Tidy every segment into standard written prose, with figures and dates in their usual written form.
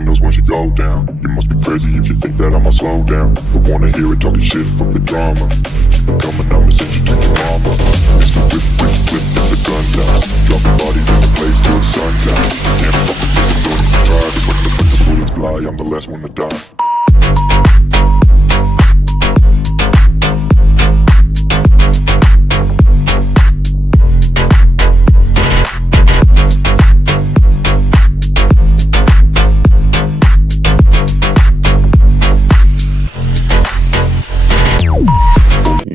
windows once you go down. You must be crazy if you think that I'ma slow down. Don't wanna hear it talking shit, fuck the drama. Keep it coming, I'ma send you to your mama. Mr. Whip, whip, whip, with the gun down. Dropping bodies in the place till the sun's out. Can't fuck with this, don't even try. When the bullets fly, I'm the last one to die.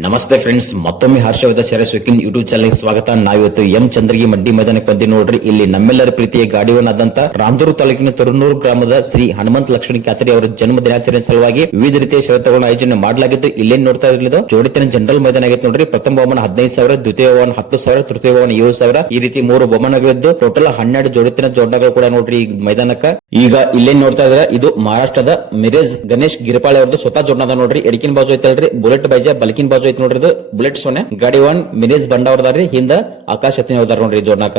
ನಮಸ್ತೆ friends, ಮತ್ತೊಮ್ಮೆ ಹರ್ಷವಾದ ಶರಸ್ ವಕೀಲ್ YouTube channel ಸ್ವಾಗತ. ನಾವಿವತ್ತು M Chandragi ಮಡ್ಡಿ ಮೈದಾನಕ್ಕೆ ಬಂದಿ ನೋಡ್ರಿ. ಇಲ್ಲಿ ನಮ್ಮೆಲ್ಲರ ಪ್ರೀತಿಯ ಗಾಡಿಯವನಾದಂತ ರಾಮದುರ್ಗ ತಾಲೂಕಿನ ತೊರನೂರು ಗ್ರಾಮದ ಶ್ರೀ ಹನುಮಂತ ಲಕ್ಷ್ಮಣ ಖ್ಯಾತರಿ ಅವರ ಜನ್ಮ ದಿನಾಚರಣೆ ಸಲುವಾಗಿ ವಿವಿಧ ರೀತಿಯ ಷರತ್ತುಗಳನ್ನು ಆಯೋಜನೆ ಮಾಡಲಾಗಿದ್ದು ಇಲ್ಲೇನ್ ನೋಡ್ತಾ ಇರಲಿದ್ದು ಜೋಡಿತಿನ ಜನರಲ್ ಮೈದಾನ ಆಗೈತೆ ನೋಡ್ರಿ. ಪ್ರಥಮ ಬಹುಮಾನ 15,000, ದ್ವಿತೀಯ ಬಹುಮಾನ 10,000, ತೃತೀಯ ಬಹುಮಾನ 7,000 ಈ ರೀತಿ 3 ಬಹುಮಾನಗಳಿದ್ದು ಟೋಟಲ್ 12 ಜೋಡಿತಿನ ಜೋಡಣಗಳು ಕೂಡ ನೋಡ್ರಿ ಈ ಮೈದಾನಕ್ಕ. ಈಗ ಇಲ್ಲೇನ್ ನೋಡ್ತಾ ಇದ್ರೆ ಇದು ಮಹಾರಾಷ್ಟ್ರದ ಮಿರೇಜ್ ಗಣೇಶ್ ಗಿರಿಪಾಳಿ ಅವ್ರದ್ದು ಸ್ವತಃ ಜೋಡಣದ ನೋಡ್ರಿ. ಎಡಕಿನ ಬಾಜು ಐತಲ್ರಿ ಬುಲೆಟ್ ಬೈಜ, ಬಲಕಿನ ಬಾಜು ಐತಿ ನೋಡ್ರಿ ಬುಲೆಟ್ ಸೋನೆ. ಗಾಡಿ 1 ಮಿನೇಜ್ ಬಂಡ ಅವ್ರದಾರ್ರಿ, ಹಿಂದ ಆಕಾಶ್ ಹತ್ತಿನ ಅವ್ರದಾರ ನೋಡ್ರಿ ಜೋಡ್ನಾಕ.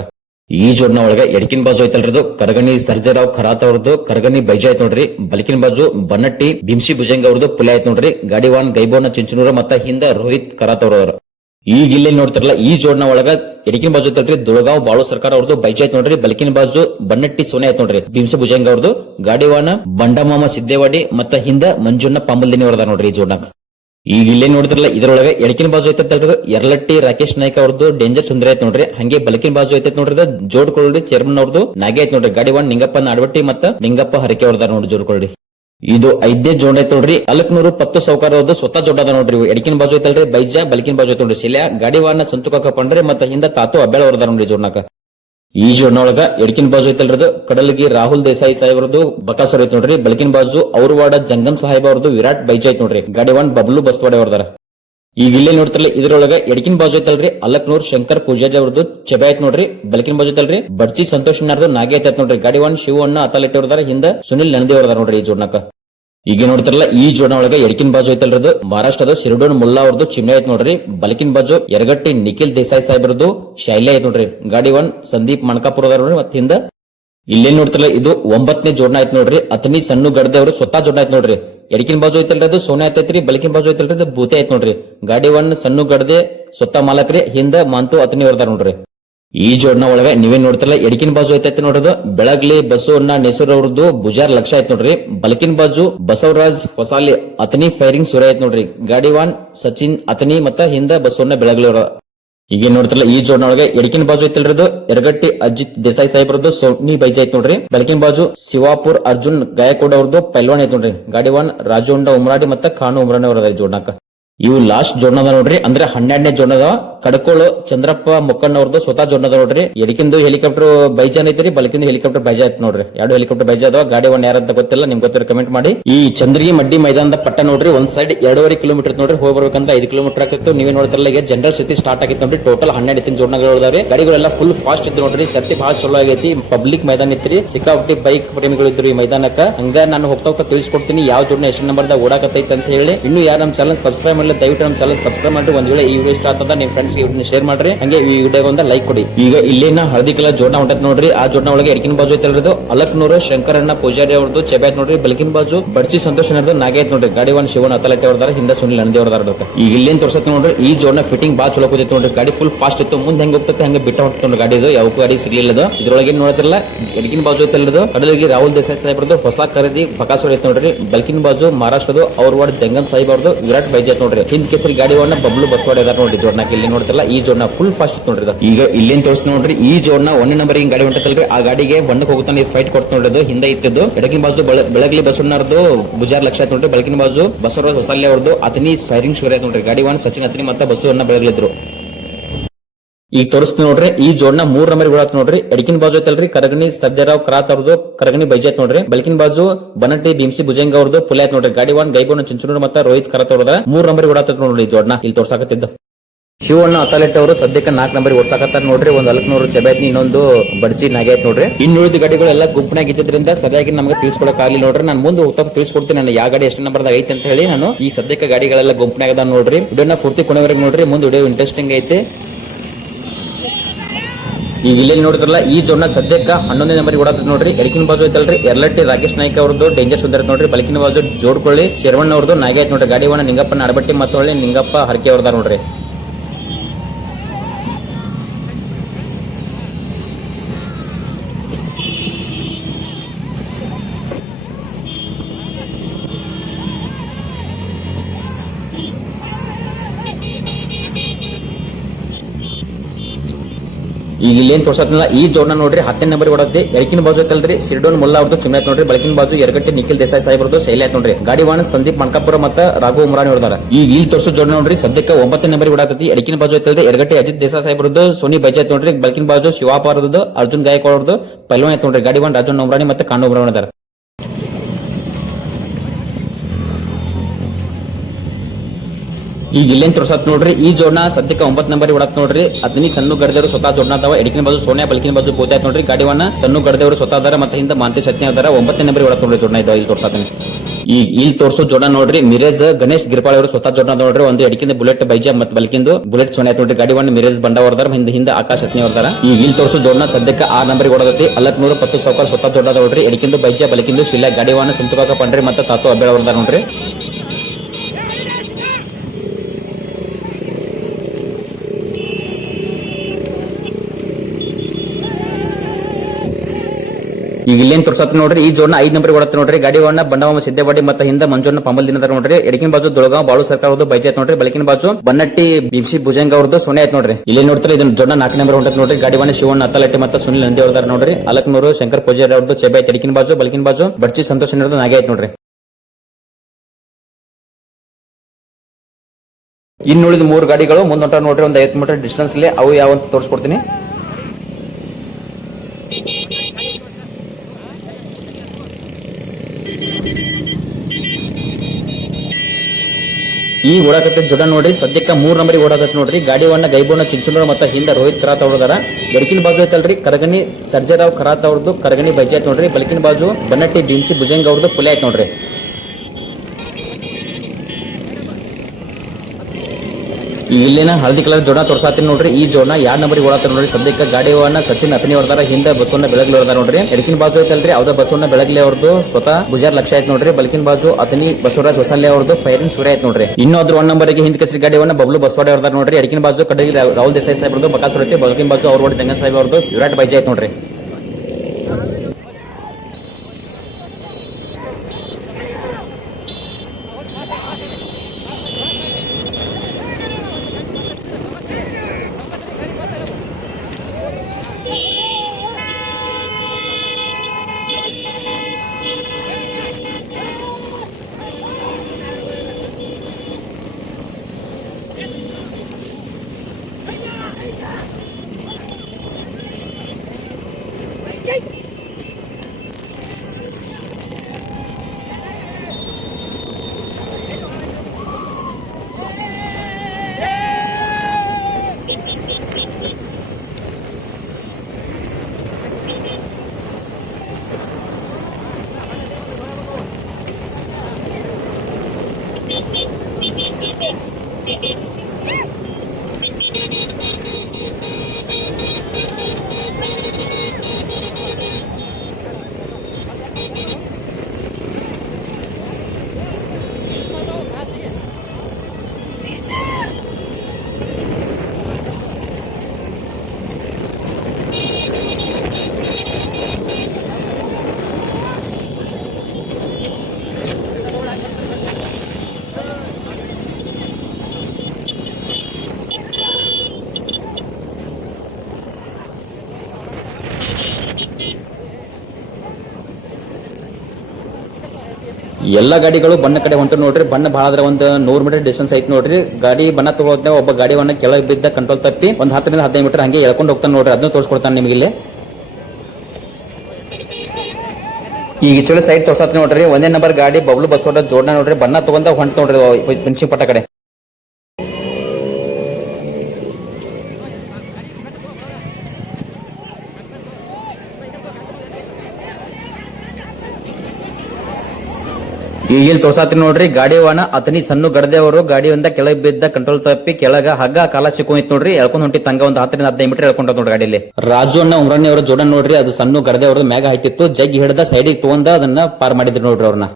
ಈ ಜೋಡ್ನ ಒಳಗೆ ಎಡಕಿನ ಬಾಜು ಐತಲ್ರಿ ಕರಗಣಿ ಸರ್ಜರಾವ್ ಖರಾತ್ ಅವ್ರದ್ದು ಕರಗಣಿ ಬೈಜ ಐತ್ ನೋಡ್ರಿ. ಬಲಕಿನ ಬಾಜು ಬನ್ನಟ್ಟಿ ಭೀಮ್ಸಿ ಭುಜಂಗ ಅವ್ರದ್ದು ಪುಲೆ ಐತ್ ನೋಡ್ರಿ. ಗಾಡಿ 1 ಗೈಬೋನ ಚಿಂಚನೂರ ಮತ್ತ ಹಿಂದ ರೋಹಿತ್ ಖರಾತ್ ಅವ್ರವ್ರು. ಈಗ ಇಲ್ಲಿ ನೋಡ್ತಿರಲ್ಲ ಈ ಜೋಡ್ನ ಒಳಗ ಎಡಕಿನ ಬಾಜು ಐತಲ್ರಿ ದುಳಗಾವ್ ಬಾಳು ಸರ್ಕಾರ ಅವ್ರದ್ದು ಬೈಜ ಐತ್ ನೋಡ್ರಿ. ಬಲಕಿನ ಬಾಜು ಬನ್ನಟ್ಟಿ ಸೋನೆ ಐತ್ ನೋಡ್ರಿ ಭೀಮ್ಸಿ ಭುಜಂಗ ಅವ್ರದ್ದು. ಗಾಡಿ 1 ಬಂಡಮಾಮ ಸಿದ್ದೇವಾಡಿ ಮತ್ತ ಹಿಂದ ಮಂಜುಣ್ಣ ಪಾಂಬಲ್ದಿನಿ ಅವ್ರದ ನೋಡ್ರಿ ಈ ಜೋಡ್ನಾಕ. ಈಗ ಇಲ್ಲೇ ನೋಡಿದ್ರಲ್ಲ ಇದ್ರೊಳಗೆ ಎಡಕಿನ ಬಾಜು ಐತಲ್ರಿ ಯರ್ಲಟ್ಟಿ ರಾಕೇಶ್ ನಾಯ್ಕ ಅವ್ರದ್ದು ಡೇಂಜರ್ ಸುಂದರ ಐತ್ ನೋಡ್ರಿ. ಹಂಗೆ ಬಲಕಿನ ಬಾಜು ಐತೈತ್ ನೋಡ್ರಿ ಜೋಡ್ಕೊಳ್ಳಿ ಚೇರ್ಮನ್ ಅವ್ರದ್ದು ನಾಗೆ ಐತ್ ನೋಡ್ರಿ. ಗಾಡಿ 1 ನಿಂಗಪ್ಪ ನಾಡವಟ್ಟಿ ಮತ್ತ ನಿಂಗಪ್ಪ ಹರಕೆ ಅವ್ರದಾರ ನೋಡ್ರಿ ಜೋಡ್ಕೊಳ್ಳಿ. ಇದು 5ನೇ ಜೋಡ್ ಐತ್ ನೋಡ್ರಿ. ಅಲಕ್ನೂರು ಪತ್ತು ಸೌಕಾರ ಅವ್ರದ್ದು ಸ್ವತಃ ಜೋಡದ ನೋಡ್ರಿ. ಎಡಕಿನ ಬಾಜು ಐತಲ್ರಿ ಬೈಜ, ಬಲಕಿನ ಬಾಜು ಐತ್ ನೋಡ್ರಿ ಶಿಲ್ಯ. ಗಾಡಿ 1 ಸಂತುಕ ಪಂಡ್ರೆ ಮತ್ತ ಹಿಂದ ತಾತು ಅಬ್ಬೇಳ ಅವ್ರದಾರ ನೋಡ್ರಿ ಜೋಡ್ನಾಕ. ಈ ಜೋಡ್ನೊಳಗ ಎಡಕಿನ ಬಾಜು ಐತಲ್ರದು ಕಡಲಗಿ ರಾಹುಲ್ ದೇಸಾಯಿ ಸಾಹೇಬ್ರದ್ದು ಬಕಾಸೂರ್ ಐತ್ ನೋಡ್ರಿ. ಬಲಕಿನ ಬಾಜು ಔರ್ವಾಡ ಜಂಗಮ್ ಸಾಹೇಬ್ ಅವ್ರದ್ದು ವಿರಾಟ್ ಬೈಜ ಐತ್ ನೋಡ್ರಿ. ಗಾಡಿ 1 ಬಬ್ಲು ಬಸ್ವಾಡೆ ಅವ್ರದಾರ. ಈಗ ಇಲ್ಲೇ ನೋಡ್ತಿರಲ್ಲ ಇದ್ರೊಳಗ ಎಡಕಿನ ಬಾಜು ಐತಲ್ರಿ ಅಲ್ಲಕ್ನೂರ್ ಶಂಕರ್ ಪೂಜಾರಿ ಅವ್ರದ್ದು ಚೆಬೆ ಐತ್ ನೋಡ್ರಿ. ಬಲಕಿನ ಬಾಜು ಐತಲ್ರಿ ಬಡ್ಚಿ ಸಂತೋಷ್ ನಾರ್ದು ನಾಗೆ ಐತ್ ನೋಡ್ರಿ. ಗಾಡಿ 1 ಶಿವಣ್ಣ ಅತಾಲೆಟ್ಟಿ ಅವ್ರದಾರ, ಹಿಂದ ಸುನಿಲ್ ನಂದಿ ಅವ್ರದಾರ ನೋಡ್ರಿ ಈ ಜೋಡ್ನಾಕ. ಈಗ ನೋಡ್ತಿರಲ್ಲ ಈ ಜೋಡ ಒಳಗೆ ಎಡಕಿನ ಬಾಜು ಐತಲ್ರದು ಮಹಾರಾಷ್ಟ್ರದ ಶಿರಡೋನ್ ಮುಲ್ಲಾ ಅವ್ರದ್ದು ಚಿಮ್ನೆ ಐತ್ ನೋಡ್ರಿ. ಬಲಕಿನ ಬಾಜು ಯರಗಟ್ಟಿ ನಿಖಿಲ್ ದೇಸಾಯಿ ಸಾಹೇಬ್ರದ್ದು ಶೈಲೆ ಐತ್ ನೋಡ್ರಿ. ಗಾಡಿ 1 ಸಂದೀಪ್ ಮಣಕಾಪುರ ನೋಡ್ರಿ. ಮತ್ತ ಹಿಂದ ಇಲ್ಲೇನ್ ನೋಡ್ತಿರಲ್ಲ ಇದು 9ನೇ ಜೋಡ್ನ ಐತ್ ನೋಡ್ರಿ. ಅತನಿ ಸಣ್ಣ ಗಡ್ದೆ ಅವರು ಸ್ವತಃ ಜೋಡ್ನ ಐತ್ ನೋಡ್ರಿ. ಎಡಕಿನ ಬಾಜು ಐತಲ್ರಿ ಅದು ಸೋನೆ ಐತೈತ್ರಿ. ಬಲಕಿನ ಬಾಜು ಐತಲ್ರಿ ಅದು ಬೂತೆ ಐತ್ ನೋಡ್ರಿ. ಗಾಡಿ 1 ಸಣ್ಣ ಗಡ್ದೆ ಸ್ವತಃ ಮಾಲಕ್ರಿ, ಹಿಂದ ಮಂತು ಅತನಿ ಅವ್ರದಾರ ನೋಡ್ರಿ. ಈ ಜೋಡ್ನ ಒಳಗೆ ನೀವೇನ್ ನೋಡ್ತಿರಲ್ಲ ಎಡಕಿನ ಬಾಜು ಐತೈತಿ ನೋಡೋದು ಬೆಳಗ್ಲಿ ಬಸವಣ್ಣ ನೆಸೂರ್ ಅವ್ರದ್ದು ಭುಜಾರ್ ಲಕ್ಷ ಐತ್ ನೋಡ್ರಿ. ಬಲಕಿನ ಬಾಜು ಬಸವರಾಜ್ ಹೊಸಾಲಿ ಅತನಿ ಫೈರಿಂಗ್ ಸುರ ಐತ್ ನೋಡ್ರಿ. ಗಾಡಿ 1 ಸಚಿನ್ ಅತನಿ ಮತ್ತ ಹಿಂದ ಬಸವಣ್ಣ ಬೆಳಗ್ಲಿ ಅವ್ರ. ಈಗ ನೋಡ್ತಿರಲ್ಲ ಈ ಜೋಡ್ನ ಒಳಗೆ ಎಡಕಿನ ಬಾಜು ಐತಲ್ರದು ಯರಗಟ್ಟಿ ಅಜಿತ್ ದೇಸಾಯಿ ಸಾಹೇಬ್ರದ್ದು ಸೋನಿ ಬೈಜ ಐತ್ ನೋಡ್ರಿ. ಬಲಕಿನ ಬಾಜು ಶಿವಾಪುರ್ ಅರ್ಜುನ್ ಗಾಯಕೋಡ್ ಅವ್ರದ್ದು ಪೈಲ್ವಾನ್ ಐತ್ ನೋಡ್ರಿ. ಗಾಡಿ 1 ರಾಜು ಉಂಡ ಉಮರಾಡಿ ಮತ್ತ ಖಾನು ಉಮ್ರಾಣಿ ಅವರ ಜೋಡ್ನಾಕ. ಇವು ಲಾಸ್ಟ್ ಜೋಡ್ನದ ನೋಡ್ರಿ, ಅಂದ್ರೆ 12ನೇ ಜೋಡ್ನದ. ಕಡಕೋಳು ಚಂದ್ರಪ್ಪ ಮೊಕ್ಕಣ್ಣ ಅವ್ರದ್ದು ಸ್ವತಃ ಜೋಡ್ನದ ನೋಡ್ರಿ. ಎಡಕಿಂದು ಹೆಲಿಕಾಪ್ಟರ್ ಬೈಜಾನ್ ಐತ್ರಿ, ಬಲಕಿಂದು ಹೆಲಿಕಾಪ್ಟರ್ ಬೈಜ ಐತ್ ನೋಡ್ರಿ. 2 ಹೆಲಿಕಾಪ್ಟರ್ ಬೈಜ ಅದಾವ. ಗಾಡಿ 1 ಯಾರಂತ ಗೊತ್ತಿಲ್ಲ, ನಿಮ್ಗೆ ಗೊತ್ತಿರೋ ಕಮೆಂಟ್ ಮಾಡಿ. ಈ ಚಂದ್ರಗಿ ಮಡ್ಡಿ ಮೈದಾನದ ಪಟ್ಟ ನೋಡ್ರಿ ಒಂದ್ ಸೈಡ್ 2.5 ಕಿಲೋಮೀಟರ್ ನೋಡ್ರಿ. ಹೋಗಿ ಬರ್ಬೇಕಂದ್ರೆ 5 ಕಿಲೋಮೀಟರ್ ಆಗ್ತಿತ್ತು. ನೀವೇ ನೋಡ್ತಾರಲ್ಲ ಈಗ ಜನರಲ್ ಸ್ಥಿತಿ ಸ್ಟಾರ್ಟ್ ಆಗಿತ್ತು ನೋಡ್ರಿ. ಟೋಟಲ್ 12 ಎತ್ತಿನ ಜೋಡ್ನಗಳು ಇದಾವೆ. ಗಾಡಿಗಳೆಲ್ಲ ಫುಲ್ ಫಾಸ್ಟ್ ಇತ್ತು ನೋಡ್ರಿ. ಶರ್ತಿ ಬಹಳ ಚಲೋ ಆಗೈತಿ. ಪಬ್ಲಿಕ್ ಮೈದಾನ ಇತ್ರಿ. ಸಿಕ್ಕಾಪಟ್ಟಿ ಬೈಕ್ ಪ್ರೇಮಿಗಳು ಇದ್ರು ಈ ಮೈದಾನಕ್ಕ. ಹಂಗ ನಾನು ಹೋಗ್ತಾ ತಿಳಿಸ್ಕೊಡ್ತೀನಿ ಯಾವ ಜೋಡ್ನ ಎಷ್ಟು ನಂಬರ್ದಾಗ ಓಡಾಕತ್ತೈತೆ ಅಂತ ಹೇಳಿ. ಇನ್ನು ಯಾರು ನಮ್ಮ ಚಾನಲ್ ಸಬ್ಸ್ಕ್ರೈಬ್ ಮಾಡಲಿ ದಯವಿಟ್ಟು ನಮ್ಮ ಚಾನಲ್ ಸಬ್ಸ್ಕ್ರೈಬ್ ಮಾಡಿ. ಒಂದ್ ವೇಳೆ ಈ ವಿಡಿಯೋ ಇಷ್ಟ ಆಗ್ತದ ನಿಮ್ ಫ್ರೆಂಡ್ಸ್ ಶೇರ್ ಮಾಡ್ರಿ. ಹಂಗೆ ಈ ವಿಡಿಯೋಗೆ ಒಂದು ಲೈಕ್ ಕೊಡಿ. ಈಗ ಇಲ್ಲೇನ ಹಳದಿ ಕಲರ್ ಜೋಡ್ನ ಹೊಂಟತ್ ನೋಡ್ರಿ. ಆ ಜೋಡ್ನ ಒಳಗೆ ಎಡಕಿನ ಬಾಜು ಐತಲ್ರದು ಅಲಕ್ನೂರು ಶಂಕರಣ್ಣ ಪೂಜಾರಿ ಅವ್ರದ್ದು ಚೆಬೆ ಐತ್ ನೋಡ್ರಿ. ಬಲಕಿನ ಬಾಜು ಬಡ್ಚಿ ಸಂತೋಷ್ ನಾರ್ದು ನಾಗೆ ಐತ್ ನೋಡ್ರಿ. ಗಾಡಿ 1 ಶಿವನ್ ಅತಲಟ್ಟಿ ಅವ್ರದಾರ, ಹಿಂದ ಸುನಿಲ್ ನಂದಿ ಅವ್ರದಾರ. ಈಗ ಇಲ್ಲೇನ್ ತೋರ್ಸತ್ ನೋಡ್ರಿ ಈ ಜೋಡ್ನ ಫಿಟ್ಟಿಂಗ್ ಬಾಳ ಚಲೋ ಕೂತೈತಿ ನೋಡ್ರಿ. ಗಾಡಿ ಫುಲ್ ಫಾಸ್ಟ್ ಇತ್ತು. ಮುಂದೆ ಹೆಂಗ್ ಹೋಗ್ತೈತೆ ಹಂಗೆ ಬಿಟ್ಟ ಹೊಂಟು ಗಾಡಿ. ಇದು ಯಾವ ಗಾಡಿ ಸಿಗ್ಲಿಲ್ಲ. ಇದ್ರೊಳಗೆ ನೋಡ್ತಿರಲ್ಲ ಎಡಕಿನ ಬಾಜು ಐತಲ್ರದು ಕಡಲಿಗೆ ರಾಹುಲ್ ದೇಸಾಯಿ ಸಾಹೇಬ್ರದ್ದು ಹೊಸ ಖರೀದಿ ಬಕಾಸೂರ್ ಐತ್ ನೋಡ್ರಿ. ಬಲಕಿನ ಬಾಜು ಮಹಾರಾಷ್ಟ್ರದ ಔರ್ವಾಡ್ ಜಂಗಮ್ ಸಾಹೇಬ್ ಅವ್ರದ್ದು ವಿರಾಟ್ ಬೈಜ್ ಐತ್ ನೋಡ್ರಿ. ಹಿಂದ್ ಕೇಸರಿ ಗಾಡಿ 1 ಬಬ್ಲು ಬಸ್ವಾಡೆ ನೋಡ್ರಿ ಜೋಡ್ನಾಕ. ಇಲ್ಲಿ ನೋಡ್ತಿರಲ್ಲ ಈ ಜೋಡ್ನ ಫುಲ್ ಫಾಸ್ಟ್ ಇತ್ತು ನೋಡ್ರಿ. ಈಗ ಇಲ್ಲೇನ್ ತೋರಿಸ್ತು ನೋಡ್ರಿ ಈ ಜೋಡ್ನ 1 ನಂಬರ್ ಗಾಡಿ ಹೊಂಟಲ್ರಿ. ಆ ಗಾಡಿಗೆ ಬಂದಕ್ಕೆ ಹೋಗ್ತಾನೆ ಫೈಟ್ ಕೊಡ್ತ ನೋಡ್ರಿ. ಹಿಂದೆ ಇತ್ತಿದ್ದು ಎಡಕಿನ ಬಾಜು ಬೆಳಗ್ಲಿ ಬಸವಣ್ಣರದು ಭುಜಾರ್ ಲಕ್ಷ ಐತ್ ನೋಡ್ರಿ. ಬಲಕಿನ ಬಾಜು ಬಸವರಾಜ್ ಹೊಸಲ್ಯ ಅವ್ರದ್ದು ಅತನಿ ಫೈರಿಂಗ್ ಶೂರ್ ಐತ್ ನೋಡ್ರಿ. ಗಾಡಿ 1 ಸಚಿನ್ ಅತನಿ ಮತ್ತ ಬಸವಣ್ಣ ಬೆಳಗ್ಲಿದ್ರು. ಈಗ ತೋರಿಸ್ತೀವಿ ನೋಡ್ರಿ ಈ ಜೋಡ್ನ 3 ನಂಬರ್ ಗಳು ನೋಡ್ರಿ. ಎಡಕಿನ ಬಾಜು ಐತಲ್ರಿ ಕರಗಣಿ ಸರ್ಜರಾವ್ ಖರಾತ್ ಅವ್ರದ್ದು ಕರಗಣಿ ಬೈಜ್ ಐತ್ ನೋಡ್ರಿ. ಬಲಕಿನ ಬಾಜು ಬನಟ್ಟಿ ಭೀಮ್ಸಿ ಭುಜಂಗ ಅವ್ರದ್ದು ಪುಲೆ ಐತ್ ನೋಡ್ರಿ. ಗಾಡಿ 1 ಗೈಬೋನ ಚಿಂಚನೂರು ಮತ್ತ ರೋಹಿತ್ ಖರಾತ್ ಅವ್ರದ 3 ನಂಬರ್ ಗಳು ನೋಡ್ರಿ ಈ ಜೋಡ್ನ ಇಲ್ಲಿ ತೋರ್ಸಾಕತ್ತಿದ್ದು. ಶಿವಣ್ಣ ಅತಾಲೆಟ್ ಅವರು ಸದ್ಯಕ್ಕೆ 4 ನಂಬರ್ ಓಡ್ಸಾಕತ್ತಾರ ನೋಡ್ರಿ. ಒಂದು ಅಲಕ್ನೂರು ಚೆಬೆ ಐತಿ, ಇನ್ನೊಂದು ಬಡ್ಚಿ ನಾಗೆ ಐತ್ ನೋಡ್ರಿ. ಇನ್ನುಳಿದ ಗಾಡಿಗಳೆಲ್ಲ ಗುಂಪನಾಗ ಇದ್ದಿದ್ರಿಂದ ಸರಿಯಾಗಿ ನಮ್ಗೆ ತಿಳಿಸ್ಕೊಳಕ್ ಆಗ್ಲಿ ನೋಡ್ರಿ. ನಾನು ಮುಂದೆ ಹೋಗ್ತಾ ತಿಳಿಸ್ಕೊಡ್ತೀನಿ ನಾನು ಯಾವ ಗಾಡಿ ಎಷ್ಟು ನಂಬರ್ದಾಗ ಐತಿ ಅಂತ ಹೇಳಿ. ನಾನು ಈ ಸದ್ಯಕ್ಕೆ ಗಾಡಿಗಳೆಲ್ಲ ಗುಂಪನಾಗ ಅದ ನೋಡ್ರಿ. ವಿಡಿಯೋನ ಪೂರ್ತಿ ಕೊನೆವರೆಗೆ ನೋಡ್ರಿ. ಮುಂದೆ ವಿಡಿಯೋ ಇಂಟ್ರೆಸ್ಟಿಂಗ್ ಐತಿ. ಈಗ ಇಲ್ಲಿ ನೋಡಿದ್ರಲ್ಲ ಈ ಜೋಡ್ನ ಸದ್ಯಕ್ಕ 11ನೇ ನಂಬರ್ ಓಡಾತದ ನೋಡ್ರಿ. ಎಡಕಿನ ಬಾಜು ಐತಲ್ರಿ ಎರಲಟ್ಟಿ ರಾಕೇಶ್ ನಾಯ್ಕ ಅವ್ರದ್ದು ಡೇಂಜರ್ ಸುಂದರ ನೋಡ್ರಿ. ಬಲಕಿನ ಬಾಜು ಜೋಡ್ಕೊಳ್ಳಿ ಶರವಣ್ಣ ಅವ್ರದ್ದು ನಾಗೆ ಐತ್ ನೋಡ್ರಿ. ಗಾಡಿವನ್ನ ನಿಂಗಪ್ಪ ನಡಬಟ್ಟಿ ಮತ್ತು ಹೊಳ್ಳಿ ನಿಂಗಪ್ಪ ಹರಕೆ ಅವ್ರದಾರ ನೋಡ್ರಿ. ಈಗ ಇಲ್ಲೇನ್ ತೋರ್ಸತ್ತಲ್ಲ ಈ ಜೋಡ್ನ ನೋಡ್ರಿ 10ನೇ ನಂಬರ್ ಓಡತ್ತೆ. ಎಡಕಿನ ಬಾಜು ಐತಲ್ರಿ ಸಿರ್ಡೋನ್ ಮುಲ್ಲಾ ಅವ್ರದ್ದು ಚುಮ್ಯಾತ್ ನೋಡ್ರಿ. ಬಲಕಿನ ಬಾಜು ಎರಗಟ್ಟಿ ನಿಖಿಲ್ ದೇಸಾಯಿ ಸಾಹೇಬ್ರದ್ದು ಶೈಲಿ ಆಯ್ತು ನೋಡ್ರಿ. ಗಾಡಿವಾನ ಸಂದೀಪ್ ಮನ್ಕಾಪುರ ಮತ್ತ ರಾಘು ಉಮ್ರಾನಿ ಹೊರದಾರ. ಈಗ ಇಲ್ಲಿ ತೋರ್ಸೋ ಜೋಡ್ನ ನೋಡ್ರಿ ಸದ್ಯಕ್ಕೆ 9ನೇ ನಂಬರ್ ಓಡಾತತಿ. ಎಡಕಿನ ಬಾಜು ಐತಲ್ರಿ ಎರಗಟ್ಟಿ ಅಜಿತ್ ದೇಸಾಯಿ ಸಾಹೇಬ್ರದ್ದು ಸೋನಿ ಬೈಜ್ ಆಯ್ತು ನೋಡ್ರಿ. ಬಲಕಿನ ಬಾಜು ಶಿವಾಪಾರದ್ದು ಅರ್ಜುನ್ ಗಾಯಕವಾಡ್ ಅವ್ರದ್ದು ಪಲ್ವನ್ ಆಯ್ತು ನೋಡ್ರಿ. ಗಾಡಿವಾನ್ ರಾಜನ್ ಉಮ್ರಾನಿ ಮತ್ತೆ ಕಾಂಡು ಉಮ್ರಾನಿ ಅದಾರ. ಈಗ ಇಲ್ಲೇನ್ ತೋರ್ಸತ್ ನೋಡ್ರಿ ಈ ಜೋಡ್ನ ಸದ್ಯಕ್ಕೆ 9 ನಂಬರ್ ಓಡತ್ ನೋಡ್ರಿ. ಅದನ್ನ ಸಣ್ಣ ಗಡ್ದೇವ್ರು ಸ್ವತಃ ಜೋಡ್ನ ಅದಾವ. ಎಡಕಿನ ಬಾಜು ಸೋನಿಯಾ ಬಲಕಿನ ಬಾಜು ಬೋದೆ ಆಯ್ತು ನೋಡ್ರಿ. ಗಾಡಿವನ್ನ ಸಣ್ಣ ಗಡ್ದೇವ್ರು ಸ್ವತಃ ಅದಾರ ಮತ್ತೆ ಹಿಂದೆ ಮಾಂತಿ ಸತ್ಯ ಅದಾರ. 9ನೇ ನಂಬರ್ ಓಡತ್ ನೋಡ್ರಿ ಜೋಡ್ನ ಇದಾವ ಇಲ್ಲಿ ತೋರ್ಸತ್ತೀನಿ. ಈಗ ಇಲ್ಲಿ ತೋರ್ಸೋ ಜೋಡ ನೋಡ್ರಿ ಮಿರೇಜ್ ಗಣೇಶ್ ಗಿರ್ಪಾಳ್ ಅವರು ಸ್ವತಃ ಜೋಡ್ನ ನೋಡ್ರಿ. ಒಂದು ಎಡಕಿಂದ ಬುಲೆಟ್ ಬೈಜಾ ಮತ್ತೆ ಬಲಕಿಂದು ಬುಲೆಟ್ ಸೋನಿಯಾ ಆಯ್ತು ನೋಡ್ರಿ. ಗಾಡಿವನ್ನ ಮಿರೇಜ್ ಬಂಡ ಹೊರದಾರ ಹಿಂದೆ ಆಕಾಶ್ ಹತ್ನಿ ಹೊರದಾರ. ಈಗ ಇಲ್ಲಿ ತೋರ್ಸೋ ಜೋಡ್ನ ಸದ್ಯಕ್ಕೆ 6 ನಂಬರ್ ಓಡದತಿ. ಅಲ್ಲಕ್ನೂರು ಪತ್ತು ಸೌಕರ್ ಸ್ವತಃ ಜೋಡ್ನ ನೋಡ್ರಿ. ಎಡಕಿಂದು ಬೈಜಾ ಬಲಕಿಂದು ಶಿಲ್ಯಾ ಗಾಡಿವನ್ನ ಸಂತುಕಾಕ ಪಂಡ್ರಿ ಮತ್ತೆ ತಾತು ಅಬ್ಬೇಳ ಹೊರದಾರ ನೋಡ್ರಿ. ಈಗ ಇಲ್ಲೇನ್ ತೋರ್ಸತ್ ನೋಡ್ರಿ ಈ ಜೋಡ್ನ 5 ನಂಬರ್ ಓಡತ್ ನೋಡ್ರಿ. ಗಾಡಿವನ್ನ ಬಂಡವ ಸಿದ್ದೇವಾಡಿ ಮತ್ತೆ ಹಿಂದೆ ಮಂಜೂರ್ನ ಪಂಬಲ್ ದಿನದಾರ ನೋಡ್ರಿ. ಎಡಕಿನ ಬಾಜು ದೊಳಗಾವ್ ಬಾಳು ಸರ್ಕಾರ ಅವ್ರದ್ದು ಬೈಜ್ ಆಯ್ತು ನೋಡ್ರಿ. ಬಲಕಿನ ಬಾಜು ಬನ್ನಟ್ಟಿ ಬಿಸಿ ಭುಜಂಗ ಅವ್ರದ್ದು ಸೊನೆ ಆಯ್ತು ನೋಡ್ರಿ. ಇಲ್ಲಿ ನೋಡ್ತಾರೆ ಇದನ್ನ ಜೋಡ್ನ 4 ನಂಬರ್ ಹೊಂಟತ್ ನೋಡ್ರಿ. ಗಾಡಿವನ್ನ ಶಿವಣ್ಣ ಅತ್ತಲಟ್ಟಿ ಮತ್ತೆ ಸುನಿಲ್ ನಂದಿ ಅವ್ರದಾರ ನೋಡ್ರಿ. ಅಲಕ್ನೂರು ಶಂಕರ್ ಪೂಜಾರಿ ಅವ್ರದ್ದು ಚೆಬೆ ಆಯ್ತು. ಎಡಕಿನ ಬಾಜು ಬಲಕಿನ ಬಾಜು ಬಡ್ಚಿ ಸಂತೋಷ್ ಅವ್ರದ್ದು ನಾಗೆ ಆಯ್ತು ನೋಡ್ರಿ. ಇನ್ನುಳಿದ 3 ಗಾಡಿಗಳು ಮುಂದೊಂಟ ನೋಡ್ರಿ. ಒಂದು 50 ಮೀಟರ್ ಡಿಸ್ಟೆನ್ಸ್ ಅಲ್ಲಿ ಅವು ಯಾವ ಅಂತ ತೋರಿಸ್ಕೊಡ್ತೀನಿ. ಈ ಓಡಾಕತ್ತ ಜೋಡ ನೋಡಿ ಸದ್ಯಕ್ಕೆ 3 ನಂಬರ್ ಓಡಾಕತ್ ನೋಡ್ರಿ. ಗಾಡಿವನ್ನ ಗೈಬೋನ ಚಿಂಚುನೂರು ಮತ್ತೆ ಹಿಂದೆ ರೋಹಿತ್ ಖರಾತ್ ಅವ್ರದಾರ. ಎಡಕಿನ ಬಾಜು ಐತಲ್ರಿ ಕರಗನಿ ಸರ್ಜರಾವ್ ಖರಾತ್ ಅವ್ರದ್ದು ಕರಗನಿ ಬೈಜ್ ಆಯ್ತು ನೋಡ್ರಿ. ಬಲಕಿನ ಬಾಜು ಬನ್ನಟ್ಟಿ ಬಿನ್ಸಿ ಭುಜಂಗ್ ಅವ್ರದ್ದು ಪುಲೆ ಆಯ್ತು ನೋಡ್ರಿ. ಇಲ್ಲಿನ ಹಳದಿ ಕಲರ್ ಜೋಡ ತೋರ್ಸಾತೀನಿ ನೋಡ್ರಿ. ಈ ಜೋಡ 2 ನಂಬರ್ ಓಡಾತ ನೋಡ್ರಿ. ಸದ್ಯಕ್ಕೆ ಗಾಡಿವನ್ನ ಸಚಿನ್ ಅತನಿ ಹೊರದಾರ. ಹಿಂದೆ ಬಸವಣ್ಣ ಬೆಳಗ್ಲಿ ಹೊರದಾರ ನೋಡ್ರಿ. ಎಡಕಿನ ಬಾಜು ಐತಲ್ರಿ ಅವ್ದ ಬಸವಣ್ಣ ಬೆಳಗ್ಲಿ ಅವ್ರದ್ದು ಸ್ವತಃ ಗುಜಾರ್ ಲಕ್ಷ ಆಯ್ತು ನೋಡ್ರಿ. ಬಲಕಿನ ಬಾಜು ಅತನಿ ಬಸವರಾಜ್ ಹೊಸಲ್ಲೆ ಅವ್ರದ್ದು ಫೈರಿನ್ ಸೂರ್ಯ ಆಯ್ತು ನೋಡ್ರಿ. ಇನ್ನು ಅದ್ರ 1 ನಂಬರ್ಗೆ ಹಿಂದ್ ಕಸಿ ಗಾಡಿವನ್ನ ಬಬ್ಲು ಬಸವಾಡೆ ಹೊರದಾರ ನೋಡ್ರಿ. ಎಡಕಿನ ಬಾಜು ಕಡೆಗೆ ರಾಹುಲ್ ದೇಸಾಯಿ ಸಾಹೇಬ್ರದ್ದು ಬಕಾಸುರ ಐತಿ. ಬಲಕಿನ ಬಾಜು ಅವ್ರ ಜಂಗನ್ ಸಾಹೇಬ್ ಅವ್ರದ್ದು ವಿರಾಟ್ ಬೈಜ್ ಆಯ್ತು ನೋಡ್ರಿ. ಎಲ್ಲಾ ಗಾಡಿಗಳು ಬಣ್ಣ ಕಡೆ ಹೊಂಟು ನೋಡ್ರಿ. ಬಣ್ಣ ಬಹಳ ಆದ್ರೆ ಒಂದು 100 ಮೀಟರ್ ಡಿಸ್ಟೆನ್ಸ್ ಐತಿ ನೋಡ್ರಿ. ಗಾಡಿ ಬಣ್ಣ ತಗೊಳ್ತಾ ಒಬ್ಬ ಗಾಡಿವನ್ನ ಕೆಳಗೆ ಬಿದ್ದ ಕಂಟ್ರೋಲ್ ತಪ್ಪಿ ಒಂದು 10 ರಿಂದ 15 ಮೀಟರ್ ಹಂಗೆ ಎಳ್ಕೊಂಡು ಹೋಗ್ತಾನೆ ನೋಡ್ರಿ. ಅದನ್ನ ತೋರಿಸ್ಕೊಡ್ತಾನೆ ನಿಮಗೆ ಇಲ್ಲಿ. ಈಗ ಚಲೋ ಸೈಡ್ ತೋರ್ಸತ್ ನೋಡ್ರಿ. 1ನೇ ನಂಬರ್ ಗಾಡಿ ಬಬ್ಲು ಬಸವಡ ಜೋಡ್ನ ನೋಡ್ರಿ. ಬಣ್ಣ ತಗೊಂಡ ಹೊಂಟ ನೋಡ್ರಿ ಪೆನ್ಸಿಂಗ್ ಪಟ್ಟ ಕಡೆ. ಈಗ ಇಲ್ಲಿ ತೋರ್ಸಾತ್ರಿ ನೋಡ್ರಿ ಗಾಡಿ ವಾಹನ ಅತನಿ ಸಣ್ಣ ಗಡದೆ ಅವರು ಗಾಡಿಯಿಂದ ಕೆಳಗೆ ಬಿದ್ದ ಕಂಟ್ರೋಲ್ ತಪ್ಪಿ ಕೆಳಗ ಹಗ್ಗ ಕಾಲ ಸಿಕ್ಕೋಯ್ತು ನೋಡ್ರಿ ಎಳ್ಕೊಂಡ್ ಹೊಂಟಿ ತಂಗ ಒಂದು 10-15 ಮೀಟರ್ ಎಳ್ಕೊಂಡ ನೋಡ್ರಿ ಗಾಡಿಯಲ್ಲಿ ರಾಜು ಅಣ್ಣ ಉಮ್ರಾನಿ ಅವರ ಜೋಡನ್ ನೋಡ್ರಿ ಅದು ಸಣ್ಣ ಗಡದೆ ಅವ್ರದ್ದು ಮ್ಯಾಗ ಹಾಕಿತ್ತು ಜಗ್ಗಿ ಹಿಡ್ದ ಸೈಡಿಗೆ ತಗೊಂಡ ಅದನ್ನ ಪಾರ್ ಮಾಡಿದ್ರಿ ನೋಡ್ರಿ ಅವ್ರನ್ನ.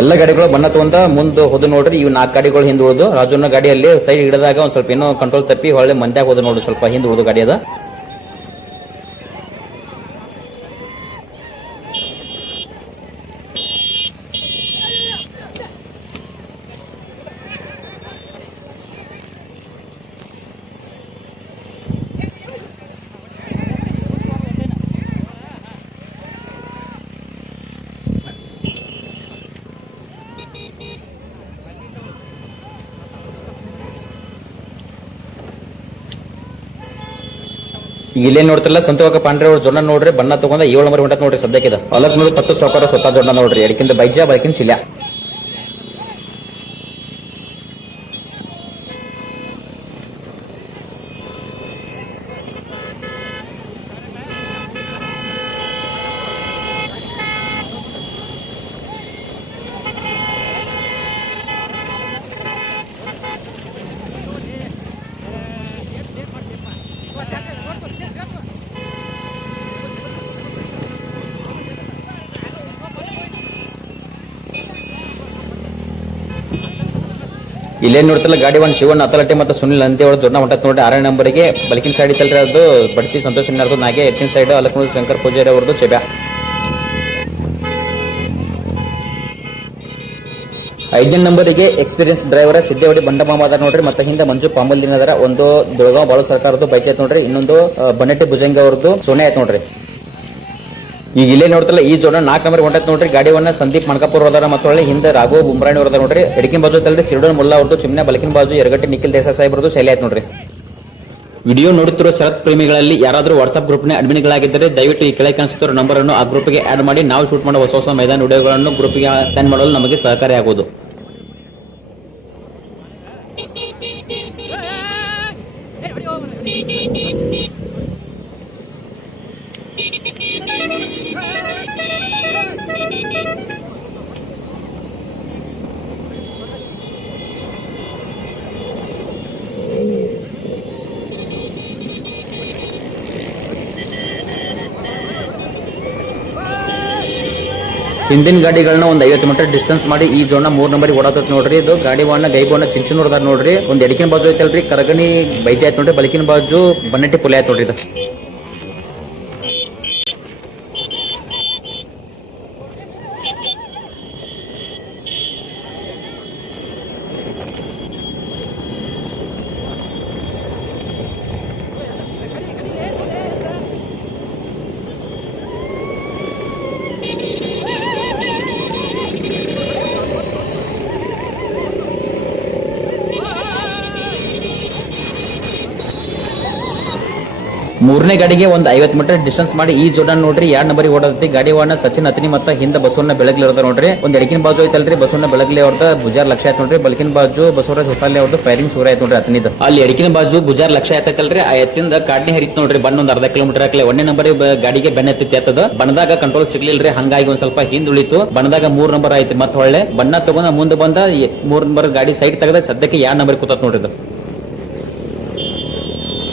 ಎಲ್ಲ ಗಾಡಿಗಳು ಬಣ್ಣ ತಗೊಂಡ ಮುಂದೆ ಹೋದ್ ನೋಡ್ರಿ ಇವ್ 4 ಗಾಡಿಗಳು ಹಿಂದ್ ಉಳಿದು ರಾಜುನ ಗಾಡಿಯಲ್ಲಿ ಸೈಡ್ ಹಿಡಿದಾಗ ಒಂದ್ ಸ್ವಲ್ಪ ಏನೋ ಕಂಟ್ರೋಲ್ ತಪ್ಪಿ ಹೊಳ್ಳೆ ಮಂದ್ಯಾಗ ಹೋದ್ ನೋಡ್ರಿ ಸ್ವಲ್ಪ ಹಿಂದ್ ಉಳಿದು ಗಾಡಿ ಅದ. ಈಗ ಇಲ್ಲೇ ನೋಡ್ತಿರಲ್ಲ ಸಂತೋಷ ಪಾಂಡ್ರೆ ಅವ್ರ ಜೊನ್ನ ನೋಡ್ರಿ ಬಣ್ಣ ತಗೊಂಡ 7 ನಂಬರ್ ಹೊಂಟತ್ ನೋಡ್ರಿ ಸದ್ಯಕ್ಕಿದ ಹೊಲಕ್ ನೋಡಿ 10 ಸಾವ್ಕಾರ ಸ್ವತಃ ಜೊನ್ನ ನೋಡ್ರಿ ಎಡಕಿಂದ ಬೈಜಾ ಬೈಕಿನ ಚಿಲ್ಯ. ಇಲ್ಲೇ ನೋಡ್ತಿಲ್ಲ ಗಾಡಿ ಒಂದು ಶಿವನ್ ಅತಲಟ್ಟಿ ಮತ್ತು ಸುನಿಲ್ ನಂದಿ ಅವಳ ಜೊಡ್ನ ಹೊಂಟತ್ ನೋಡಿ 6ನೇ ನಂಬರ್ಗೆ ಬಲಕಿನ ಸೈಡ್ ಇತ್ತಲ್ರಿ ಅದು ಬಡ್ಚಿ ಸಂತೋಷ್ ಅವ್ರದ್ದು ನಾಗೆ 8ನೇ ಸೈಡ್ ಅಲಕ್ನೂರು ಶಂಕರ್ ಪೂಜಾರಿ ಅವ್ರದ್ದು ಚೆಬ್ಯಾ. 5ನೇ ನಂಬರಿಗೆ ಎಕ್ಸ್ಪೀರಿಯನ್ಸ್ ಡ್ರೈವರ್ ಸಿದ್ದೇವಡಿ ಬಂಡಮಾಮ ಅದ ನೋಡ್ರಿ ಮತ್ತೆ ಹಿಂದೆ ಮಂಜು ಪಾಮಲ್ದಿನ ಅದರ ಒಂದು ಬೆಳಗಾವ್ ಬಾಳು ಸರ್ಕಾರದ್ದು ಬೈಕ್ ಐತ್ ನೋಡ್ರಿ ಇನ್ನೊಂದು ಬನ್ನಟ್ಟಿ ಭುಜಂಗ ಅವ್ರದ್ದು ಸೋನೆ ಆಯ್ತು ನೋಡ್ರಿ. ಈಗ ಇಲ್ಲೇ ನೋಡ್ತಲ್ಲ ಈ ಜೋಡ 4 ನಂಬರ್ ಹೊಂಟತ್ ನೋಡ್ರಿ ಗಾಡಿವನ್ನ ಸಂದೀಪ್ ಮಣಕಾಪುರ್ ಹೋದಾರ ಮತ್ತೆ ಹಿಂದೆ ರಾಘವ್ ಬುಮ್ರಾಣಿ ಅವ್ರದ ನೋಡ್ರಿ ಎಡಕಿನ ಬಾಜು ಐತಲ್ರಿ ಸಿರ್ಡೋನ್ ಮುಲ್ಲಾ ಅವ್ರದ್ದು ಚಿಮ್ನೆ ಬಲಕಿನ ಬಾಜು ಎರಗಟ್ಟಿ ನಿಖಿಲ್ ದೇಸಾಯಿ ಸಾಹೇಬ್ರದ್ದು ಶೈಲಿ ಆಯ್ತು ನೋಡ್ರಿ. ವಿಡಿಯೋ ನೋಡುತ್ತಿರೋ ಶರತ್ ಪ್ರೇಮಿಗಳಲ್ಲಿ ಯಾರಾದ್ರೂ ವಾಟ್ಸ್ಆಪ್ ಗ್ರೂಪ್ ನ ಅಡ್ಮಿನ್ಗಳಾಗಿದ್ದರೆ ದಯವಿಟ್ಟು ಈ ಕೆಳಗೆ ಕಾಣಿಸುತ್ತಿರೋ ನಂಬರ್ ಅನ್ನು ಆ ಗ್ರೂಪ್ಗೆ ಆಡ್ ಮಾಡಿ ನಾವು ಶೂಟ್ ಮಾಡೋ ಹೊಸ ಹೊಸ ಮೈದಾನ ವಿಡಿಯೋಗಳನ್ನು ಗ್ರೂಪ್ಗೆ ಸೆಂಡ್ ಮಾಡಲು ನಮಗೆ ಸಹಕಾರಿ ಆಗುವುದು. ಹಿಂದಿನ ಗಾಡಿಗಳನ್ನ ಒಂದು 50 ಮೀಟರ್ ಡಿಸ್ಟೆನ್ಸ್ ಮಾಡಿ ಈ ಜೋನ್ 3 ನಂಬರ್ಗೆ ಓಡಾತತ್ ನೋಡ್ರಿ. ಇದು ಗಾಡಿ ವಾಹನ ಗೈಬೋನ ಚಿಂಚನೂರ್ದಾರ ನೋಡ್ರಿ ಒಂದ್ ಎಡಕಿನ ಬಾಜು ಐತಲ್ರಿ ಕರಗಣಿ ಬೈಜ್ ಆಯ್ತು ನೋಡ್ರಿ ಬಲಕಿನ ಬಾಜು ಬನ್ನಟ್ಟಿ ಪುಲೆ ಆಯ್ತು ನೋಡ್ರಿ. ಇದು ಮೂರನೇ ಗಾಡಿಗೆ ಒಂದು 50 ಮೀಟರ್ ಡಿಸ್ಟೆನ್ಸ್ ಮಾಡಿ ಈ ಜೋಡನ್ ನೋಡ್ರಿ 2 ನಂಬರ್ ಓಡಾಡ್ತಿ ಗಾಡಿ ವಾಹನ ಸಚಿನ್ ಅತನಿ ಮತ್ತೆ ಹಿಂದೆ ಬಸವಣ್ಣ ಬೆಳಗ್ಲಿ ಅವ್ರದ ನೋಡ್ರಿ ಒಂದ್ ಎಡಕಿನ ಬಾಜು ಐತಲ್ರಿ ಬಸವಣ್ಣ ಬೆಳಗ್ಲಿ ಅವ್ರದ ಭುಜಾರ್ ಲಕ್ಷ ಆಯ್ತು ನೋಡ್ರಿ ಬಲಕಿನ ಬಾಜು ಬಸವರಾಜ್ ಹೊಸಾಲಿ ಅವ್ರದ್ದು ಫೈರಿಂಗ್ ಸೂರ ಆಯ್ತು ನೋಡ್ರಿ ಅತನಿದ ಅಲ್ಲಿ ಎಡಕಿನ ಬಾಜು ಭುಜಾರ್ ಲಕ್ಷ ಆಯ್ತಲ್ರಿ ಆ ಎತ್ತಿಂದ ಕಾಡ್ನಿ ಹರಿತ್ ನೋಡ್ರಿ ಬಣ್ಣ ಒಂದ್ ಅರ್ಧ ಕಿಲೋಮೀಟರ್ ಹಾಕ್ಲಿ 1ನೇ ನಂಬರ್ ಗಾಡಿಗೆ ಬೆನ್ನ ಎತ್ತಿತ್ತು ಎತ್ತದ ಬಣ್ಣದಾಗ ಕಂಟ್ರೋಲ್ ಸಿಗ್ಲಿಲ್ರಿ ಹಂಗಾಗಿ ಒಂದ್ ಸ್ವಲ್ಪ ಹಿಂದುಳಿತು ಬಣ್ಣದಾಗ 3 ನಂಬರ್ ಆಯ್ತು ಮತ್ತೆ ಹೊಳ್ಳೆ ಬಣ್ಣ ತಗೊಂಡ ಮುಂದೆ ಬಂದ 3 ನಂಬರ್ ಗಾಡಿ ಸೈಡ್ ತೆಗದ ಸದ್ಯಕ್ಕೆ 2 ನಂಬರ್ ಕೂತತ್ ನೋಡ್ರಿ.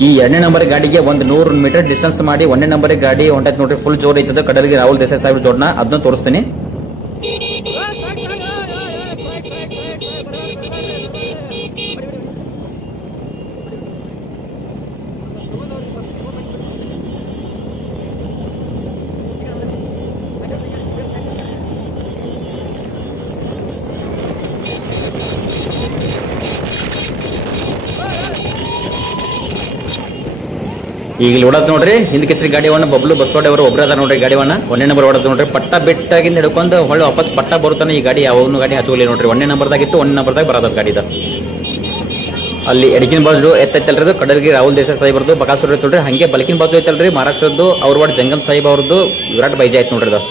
ಈ 2ನೇ ನಂಬರ್ ಗಾಡಿಗೆ ಒಂದು 100 ಮೀಟರ್ ಡಿಸ್ಟೆನ್ಸ್ ಮಾಡಿ 1ನೇ ನಂಬರ್ ಗಾಡಿ ಹೊಂಟೈತ್ ನೋಡ್ರಿ ಫುಲ್ ಜೋರ್ ಐತದ ಕಡಲಿಗೆ ರಾಹುಲ್ ದೇಸಾಯಿ ಸಾಹೇಬ್ರ ಜೋಡ್ನ ಅದನ್ನ ತೋರಿಸ್ತೀನಿ. ಈಗ ಇಲ್ಲಿ ಓಡತ್ ನೋಡ್ರಿ ಹಿಂದ್ ಕೇಸರಿ ಗಾಡಿವನ್ನ ಬಬ್ಲು ಬಸ್ತೋಡೆ ಅವರು ಒಬ್ರು ಅದ ನೋಡ್ರಿ ಗಾಡಿವನ್ನ 1ನೇ ನಂಬರ್ ಓಡತ್ ನೋಡ್ರಿ ಪಟ್ಟ ಬೆಟ್ಟಾಗಿಂದ ಹಿಡ್ಕೊಂಡು ಹೊಳ್ಳಿ ವಾಪಸ್ ಪಟ್ಟ ಬರುತ್ತಾನೆ ಈ ಗಾಡಿ ಯಾವನು ಗಾಡಿ ಹಚ್ಚೋಲಿ ನೋಡ್ರಿ 1ನೇ ನಂಬರ್ದಾಗಿತ್ತು 1ನೇ ನಂಬರ್ದಾಗ ಬರೋದ ಗಾಡಿದ ಅಲ್ಲಿ ಎಡಕಿನ ಬಾಜು ಎತ್ತೈತಲ್ರಿ ಕಡಲ್ಗಿ ರಾಹುಲ್ ದೇಸಾಯಿ ಸಾಹೇಬ್ರದ್ದು ಬಕಾಸುರ ನೋಡ್ರಿ ಹಂಗೆ ಬಲಕಿನ ಬಾಜು ಐತಲ್ರಿ ಮಹಾರಾಷ್ಟ್ರದ್ದು ಅವ್ರವಾಡ್ ಜಂಗಮ್ ಸಾಹಿಬ್ ಅವ್ರದ್ದು ವಿರಾಟ್ ಬೈಜಾ ಆಯ್ತು ನೋಡ್ರಿ ಅದು.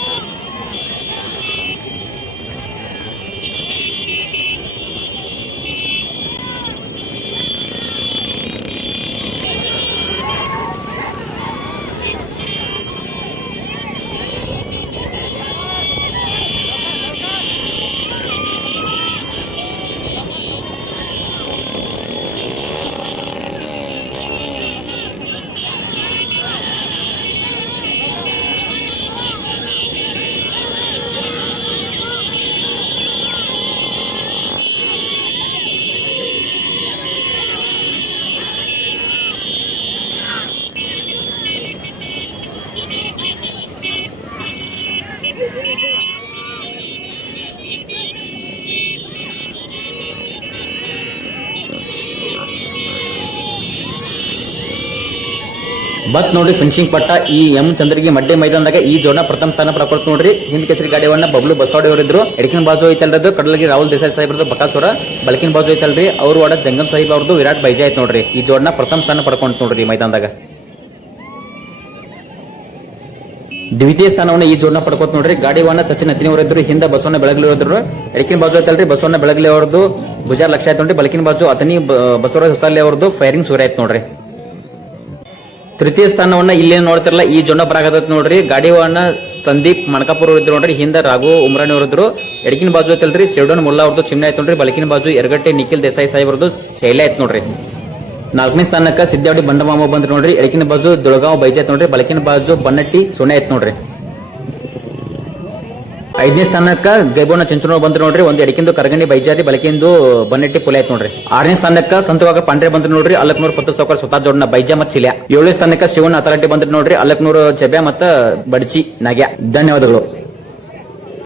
ಬತ್ ನೋಡ್ರಿ ಫಿನಿಶಿಂಗ್ ಪಟ್ಟ ಈ ಎಂ ಚಂದ್ರಗಿ ಮಡ್ಡಿ ಮೈದಾನದಾಗ ಈ ಜೋಡ ಪ್ರಥಮ ಸ್ಥಾನ ಪಡ್ಕೊಳ್ತ ನೋಡ್ರಿ. ಹಿಂದ್ ಕೇಸರಿ ಗಾಡಿವನ್ನ ಬಬ್ಲು ಬಸ್ತಾಡಿ ಅವರಿದ್ರು. ಎಡಕಿನ ಬಾಜು ಐತಲ್ರದು ಕಡಲಗಿ ರಾಹುಲ್ ದೇಸಾಯಿ ಸಾಹೇಬ್ರದ್ದು ಬಕಾಸುರ. ಬಲಕಿನ ಬಾಜು ಐತಲ್ರಿ ಅವ್ರು ವಾಡ ಜಂಗಮ್ ಸಾಹಿಬ್ ಅವ್ರದ್ದು ವಿರಾಟ್ ಬೈಜಾ ಐತ್ ನೋಡ್ರಿ. ಈ ಜೋಡನ ಪ್ರಥಮ ಸ್ಥಾನ ಪಡ್ಕೊಂತ ನೋಡ್ರಿ ಈ ಮೈದಾನದಾಗ. ದ್ವಿತೀಯ ಸ್ಥಾನವನ್ನ ಈ ಜೋಡನ ಪಡ್ಕೋತ ನೋಡ್ರಿ. ಗಾಡಿವನ್ನ ಸಚಿನ್ ಹತ್ತಿನಿ ಅವರಿದ್ರು. ಹಿಂದ ಬಸವಣ್ಣ ಬೆಳಗಲಿ ಅವರಿದ್ರು. ಎಡಕಿನ ಬಾಜು ಐತಲ್ರಿ ಬಸವಣ್ಣ ಬೆಳಗಲಿ ಅವ್ರದ್ದು ಭುಜಾರ್ ಲಕ್ಷ ಆಯ್ತು ನೋಡ್ರಿ. ಬಲಕಿನ ಬಾಜು ಅತನಿ ಬಸವರಾಜ್ ಹೊಸಲ್ಲಿ ಅವ್ರದ್ದು ಫೈರಿಂಗ್ ಸೂರ್ಯ ಆಯ್ತು ನೋಡ್ರಿ. ತೃತೀಯ ಸ್ಥಾನವನ್ನ ಇಲ್ಲಿ ನೋಡ್ತಿರಲ್ಲ ಈ ಜೋಡ ಬರಾಗತ್ ನೋಡ್ರಿ. ಗಾಡಿವನ್ನ ಸಂದೀಪ್ ಮಣಕಾಪುರ್ ಇದ್ರು ನೋಡ್ರಿ. ಹಿಂದ ರಾಘು ಉಮ್ರಾಣಿ ಅವರಿದ್ರು. ಎಡಕಿನ ಬಾಜು ಐತಲ್ರಿ ಶಿವಡನ್ ಮುಲ್ಲಾ ಅವ್ರದ್ದು ಚಿಮ್ನೆ ಆಯ್ತು ನೋಡ್ರಿ. ಬಲಕಿನ ಬಾಜು ಎರಗಟ್ಟೆ ನಿಖಿಲ್ ದೇಸಾಯಿ ಸಾಹೇಬ್ ಅವ್ರದ್ದು ಶೈಲೆ ಆಯ್ತು ನೋಡ್ರಿ. ನಾಲ್ಕನೇ ಸ್ಥಾನಕ್ಕ ಸಿದ್ದಾವಡಿ ಬಂಡಮಾಮ ಬಂದ್ರಿ ನೋಡ್ರಿ. ಎಡಕಿನ ಬಾಜು ದುಳಗಾಂವ್ ಬೈಜಾ ಐತ್ ನೋಡ್ರಿ. ಬಲಕಿನ ಬಾಜು ಬನ್ನಟ್ಟಿ ಸೋನೆ ಆಯ್ತು ನೋಡ್ರಿ. ಐದನೇ ಸ್ಥಾನಕ್ಕ ಗೈಬೋನ ಚಂಚನೋ ಬಂದ್ರಿ ನೋಡ್ರಿ. ಒಂದು ಎಡಕಿಂದು ಕರಗಣಿ ಬೈಜಾರಿ ಬಲಕಿಂದು ಬನ್ನಟ್ಟಿ ಪುಲೆ ಆಯ್ತು ನೋಡ್ರಿ. ಆರನೇ ಸ್ಥಾನಕ್ಕ ಸಂತವಾಗ ಪಾಂಡ್ರೆ ಬಂದ್ರಿ ನೋಡ್ರಿ. ಅಲ್ಲಕ್ನೂರ್ ಪತ್ತು ಸೌಕರ್ ಸ್ವತಃ ಜೋಡನ ಬೈಜಾ ಮತ್ ಚಿಲ್ಯ. ಏಳನೇ ಸ್ಥಾನಕ್ಕ ಶಿವನ್ ಅಥಾರಿಟಿ ಬಂದ್ರಿ ನೋಡ್ರಿ. ಅಲ್ಲಕ್ನೂರ್ ಜಬ್ಯಾ ಮತ್ತ ಬಡ್ಚಿ ನಾಗ್ಯ. ಧನ್ಯವಾದಗಳು.